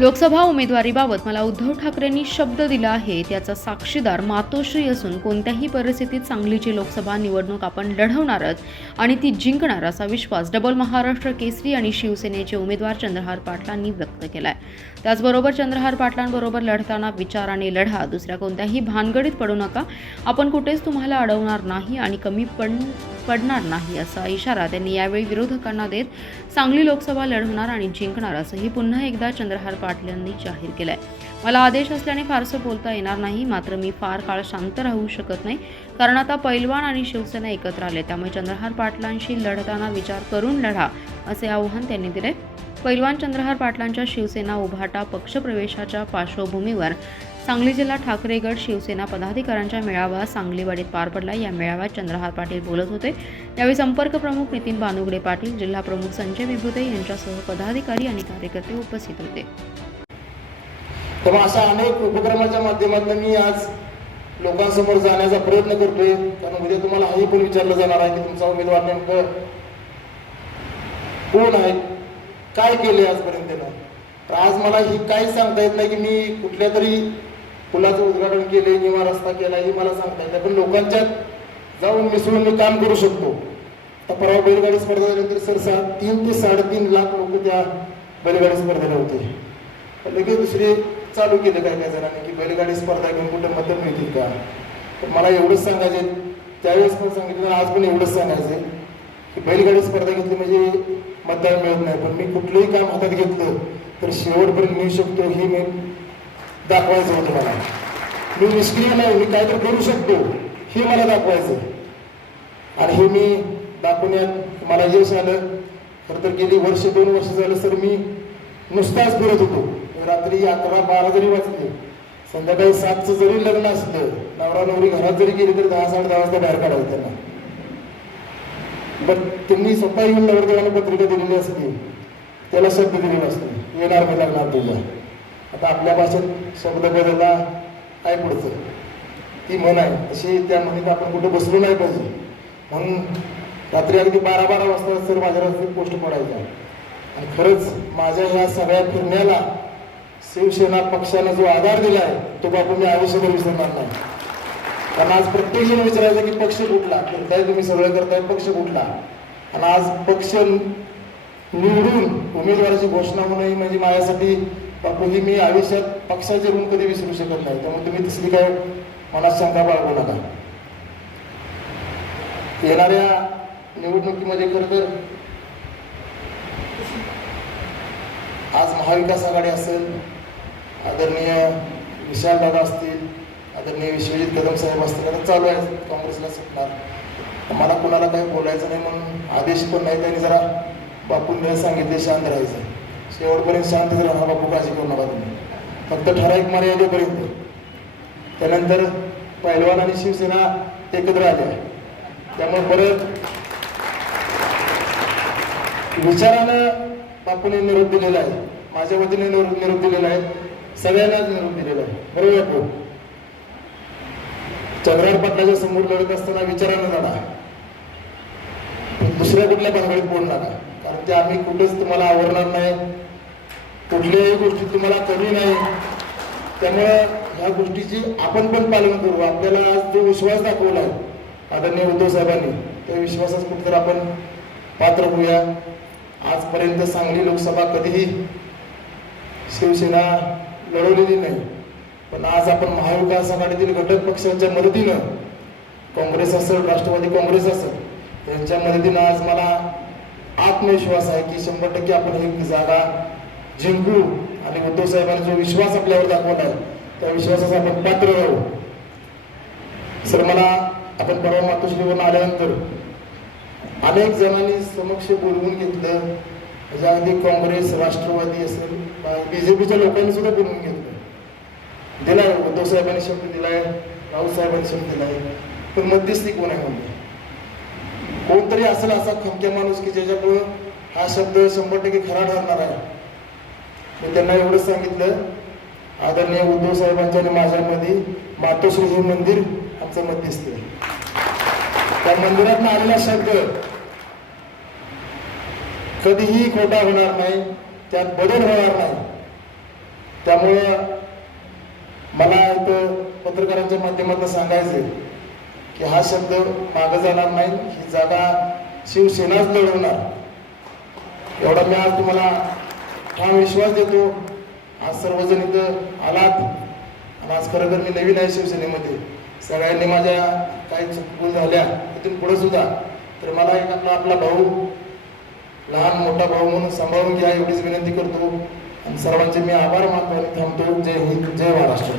लोकसभा उमेदवारीबाबत मला उद्धव ठाकरेंनी शब्द दिला आहे. त्याचा साक्षीदार मातोश्री असून कोणत्याही परिस्थितीत सांगलीची लोकसभा निवडणूक आपण लढवणारच आणि ती जिंकणार असा विश्वास डबल महाराष्ट्र केसरी आणि शिवसेनेचे उमेदवार चंद्रहार पाटलांनी व्यक्त केलाय. त्याचबरोबर चंद्रहार पाटलांबरोबर लढताना विचाराने लढा दुसऱ्या कोणत्याही भानगडीत पडू नका. आपण कुठेच तुम्हाला अडवणार नाही आणि कमी पण पडणार नाही असा इशारा त्यांनी यावेळी विरोधकांना देत सांगली लोकसभा लढवणार आणि जिंकणार असंही पुन्हा एकदा चंद्रहार पाटील यांनी जाहीर केलंय. मला आदेश असल्याने फारसं बोलता येणार नाही मात्र मी फार काळ शांत राहू शकत नाही कारण आता पैलवान आणि शिवसेना एकत्र आले त्यामुळे चंद्रहार पाटलांशी लढताना विचार करून लढा असे आवाहन त्यांनी दिले. पैलवान चंद्रहार पाटलांच्या शिवसेना उभाटा पक्षप्रवेशाच्या पार्श्वभूमीवर सांगली जिल्हा ठाकरेगड शिवसेना पदाधिकाऱ्यांच्या मेळावा सांगलीवाडीत पार पडला. या मेळाव्यात चंद्रहार पाटील बोलत होते. यावेळी संपर्क प्रमुख नितीन बानुगडे पाटील जिल्हा प्रमुख संजय विभुते यांच्यासह पदाधिकारी आणि कार्यकर्ते उपस्थित होते. अशा अनेक उपक्रमाच्या माध्यमातून मी आज लोकांसमोर जाण्याचा प्रयत्न करतोय. कारण उद्या तुम्हाला हेही पण विचारलं जाणार आहे की तुमचा उमेदवार नेमकं कोण आहे? काय केले आजपर्यंत तर आज मला ही काही सांगता येत नाही की मी कुठल्या तरी पुलाचं उद्घाटन केले किंवा रस्ता केला हे मला सांगता येतं पण लोकांच्यात जाऊन मिसळून मी काम करू शकतो. तर परवा बैलगाडी स्पर्धा झाल्यानंतर सरसा तीन ते साडेतीन लाख लोक त्या बैलगाडी स्पर्धेला होते. लगेच दुसरे चालू केले काही काही जणांनी की बैलगाडी स्पर्धा घेऊन कुठं मतं मिळतील का? तर मला एवढंच सांगायचं त्यावेळेस पण सांगितलं आज पण एवढंच सांगायचं की बैलगाडी स्पर्धा घेतली म्हणजे मतदान मिळत नाही. पण मी कुठलंही काम हातात घेतलं तर शेवटपर्यंत मिळू शकतो हे मी दाखवायचं होतं मला. मी निष्क्रिय नाही मी काहीतरी करू शकतो हे मला दाखवायचं आणि हे मी दाखवण्यात मला यश आलं. खरं तर गेली वर्ष दोन वर्ष झालं सर मी नुसताच फिरत होतो. रात्री अकरा बारा जरी वाजले संध्याकाळी सातचं जरी लग्न असलं नवरा नवरी घरात जरी गेली तरी दहा साडे दहा वाजता बाहेर काढावं त्यांना. पण त्यांनी स्वतः येऊन नवरदेवाने पत्रिका दिलेली असते. त्याला शब्द दिलेला असतो येणार मी लग्नात तुझ्या? आता आपल्या भाषेत शब्द बदलला काय पुढचं? ती म्हण आहे. अशी त्या म्हणीत आपण कुठं बसलो नाही पाहिजे. म्हणून रात्री अगदी बारा बारा वाजता सर माझ्या पोस्ट पडायचा. आणि खरंच माझ्या ह्या सगळ्या फिरण्याला शिवसेना पक्षानं जो आधार दिला आहे तो बापू मी आयुष्यभर विसरणार नाही. कारण आज प्रत्येक जण विचारायचं की पक्ष कुठला? करताय तुम्ही सगळं करताय पक्ष कुठला? आणि आज पक्ष निवडून उमेदवाराची घोषणा होणं ही म्हणजे माझ्यासाठी बापू ही मी आयुष्यात पक्षाचे ऋण कधी विसरू शकत नाही. त्यामुळे तुम्ही तसली काय मनात शंका बाळगू नका. येणाऱ्या निवडणुकीमध्ये खरं तर आज महाविकास आघाडी असेल आदरणीय विशाल दादा असतील आदरणीय विश्वजित कदम साहेब असतील आता चालू आहे काँग्रेसला सुटणार मला कुणाला काही बोलायचं नाही म्हणून आदेश पण नाही त्यांनी जरा बापूंनी सांगितले शांत राहायचं. शेवटपर्यंत शांत राहा बापू काळजी करू नका तुम्ही. फक्त ठराविक मर्यादेपर्यंत. त्यानंतर पैलवान आणि शिवसेना एकत्र आल्या त्यामुळे परत विचारानं बापूने निरोप दिलेला आहे. माझ्या वतीने निरोप निरोप दिलेला आहे. सगळ्यांनाच निरोप दिलेला आहे. बरोबर बापू? भाऊ? चंद्रहार पाटलाच्या समोर लढत असताना विचारानं झाला दुसऱ्या कुठल्या भानगडीत बोलू ते आम्ही कुठेच तुम्हाला आवडणार नाही. कुठल्याही गोष्टी तुम्हाला कमी नाही. त्यामुळं ह्या गोष्टीची आपण पण पालन करू. आपल्याला आज जो विश्वास दाखवला आहे आदरणीय उद्धव साहेबांनी त्या विश्वासाच कुठेतरी आपण पात्र होऊया. आजपर्यंत सांगली लोकसभा कधीही शिवसेना लढवलेली नाही. पण आज आपण महाविकास आघाडीतील घटक पक्षांच्या मदतीनं काँग्रेस असेल राष्ट्रवादी काँग्रेस असेल यांच्या मदतीनं आज मला आत्मविश्वास आहे की शंभर टक्के आपण ही जागा जिंकू आणि उद्धव साहेबांनी जो विश्वास आपल्यावर दाखवला आहे त्या विश्वासाचा आपण पात्र राहू. सर मला आपण परवा मातोश्रीवरून आल्यानंतर अनेक जणांनी समक्ष बोलवून घेतलं. म्हणजे अगदी काँग्रेस राष्ट्रवादी असेल बीजेपीच्या लोकांनी सुद्धा बोलवून घेतलं. दिलाय उद्धव साहेबांनी शब्द दिलाय राऊत साहेबांनी शब्द दिलाय पण मध्यस्थी कोण आहे म्हणजे कोणतरी असेल असा खमक्या माणूस की ज्याच्यामुळं हा शब्द शंभर टक्के खरा ठरणार आहे. मी त्यांना एवढंच सांगितलं. आदरणीय उद्धव साहेबांच्या आणि माझ्यामध्ये मातोश्री हे मंदिर आमचं मत दिसतं त्या मंदिरात आलेला शब्द कधीही खोटा होणार नाही त्यात बदल होणार नाही. त्यामुळं मला इथं पत्रकारांच्या माध्यमातून सांगायचं आहे की हा शब्द मागं जाणार नाही ही जागा शिवसेनाच लढवणार. एवढा मी आज तुम्हाला ठाम विश्वास देतो. आज सर्वजण इथं आलात. आणि आज खरं तर मी नवीन आहे शिवसेनेमध्ये. सगळ्यांनी माझ्या काही चुकून झाल्या इथून पुढे सुद्धा. तर मला एक आपला आपला भाऊ लहान मोठा भाऊ म्हणून सांभाळून घ्या एवढीच विनंती करतो. आणि सर्वांचे मी आभार मानतो आणि थांबतो. जय हिंद जय महाराष्ट्र.